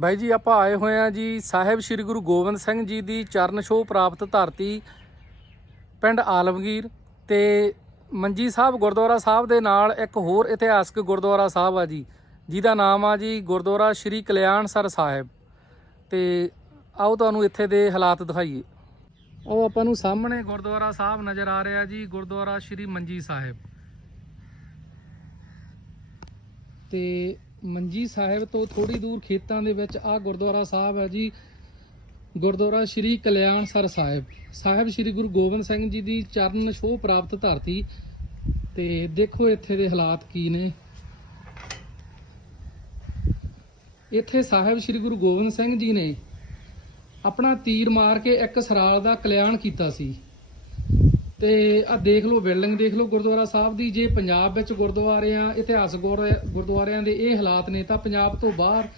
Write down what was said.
ਬਾਈ ਜੀ, ਆਪਾਂ ਆਏ ਹੋਏ ਆ ਜੀ ਸਾਹਿਬ ਸ੍ਰੀ ਗੁਰੂ ਗੋਬਿੰਦ ਸਿੰਘ ਜੀ ਦੀ ਚਰਨ ਛੋਹ ਪ੍ਰਾਪਤ ਧਰਤੀ ਪਿੰਡ ਆਲਮਗੀਰ ਤੇ ਮੰਜੀ ਸਾਹਿਬ ਗੁਰਦੁਆਰਾ ਸਾਹਿਬ ਦੇ ਨਾਲ ਇੱਕ ਹੋਰ ਇਤਿਹਾਸਕ ਗੁਰਦੁਆਰਾ ਸਾਹਿਬ ਆ ਜੀ, ਜਿਹਦਾ ਨਾਮ ਆ ਜੀ ਗੁਰਦੁਆਰਾ ਸ੍ਰੀ ਕਲਿਆਣਸਰ ਸਾਹਿਬ। ਤੇ ਆਓ ਤੁਹਾਨੂੰ ਇੱਥੇ ਦੇ ਹਾਲਾਤ ਦਿਖਾਈਏ। ਉਹ ਆਪਾਂ ਨੂੰ ਸਾਹਮਣੇ ਗੁਰਦੁਆਰਾ ਸਾਹਿਬ ਨਜ਼ਰ ਆ ਰਿਹਾ ਜੀ, ਗੁਰਦੁਆਰਾ ਸ੍ਰੀ ਮੰਜੀ ਸਾਹਿਬ। ਤੇ ਮੰਜੀ ਸਾਹਿਬ ਤੋਂ ਥੋੜੀ ਦੂਰ ਖੇਤਾਂ ਦੇ ਵਿੱਚ ਆ ਗੁਰਦੁਆਰਾ ਸਾਹਿਬ ਹੈ ਜੀ। ਗੁਰਦੁਆਰਾ ਸ੍ਰੀ ਕਲਿਆਣਸਰ ਸਾਹਿਬ। ਸਾਹਿਬ ਸ੍ਰੀ ਗੁਰੂ ਗੋਬਿੰਦ ਸਿੰਘ ਜੀ ਦੀ ਚਰਨ ਛੋਹ ਪ੍ਰਾਪਤ ਧਰਤੀ। ਤੇ ਦੇਖੋ ਇੱਥੇ ਦੇ ਹਾਲਾਤ ਕੀ ਨੇ। ਇੱਥੇ ਸਾਹਿਬ ਸ੍ਰੀ ਗੁਰੂ ਗੋਬਿੰਦ ਸਿੰਘ ਜੀ ਨੇ ਆਪਣਾ ਤੀਰ ਮਾਰ ਕੇ ਇੱਕ ਸਰਾਲ ਦਾ ਕਲਿਆਣ ਕੀਤਾ ਸੀ। ਤੇ ਆ ਦੇਖ ਲਓ, ਬਿਲਡਿੰਗ ਦੇਖ ਲਓ, ਗੁਰਦੁਆਰਾ ਸਾਹਿਬ ਦੀ। ਜੇ ਪੰਜਾਬ ਵਿੱਚ ਗੁਰਦੁਆਰਿਆਂ, ਇਤਿਹਾਸਕ ਗੁਰ- ਗੁਰਦੁਆਰਿਆਂ ਦੇ ਇਹ ਹਾਲਾਤ ਨੇ, ਤਾਂ ਪੰਜਾਬ ਤੋਂ ਬਾਹਰ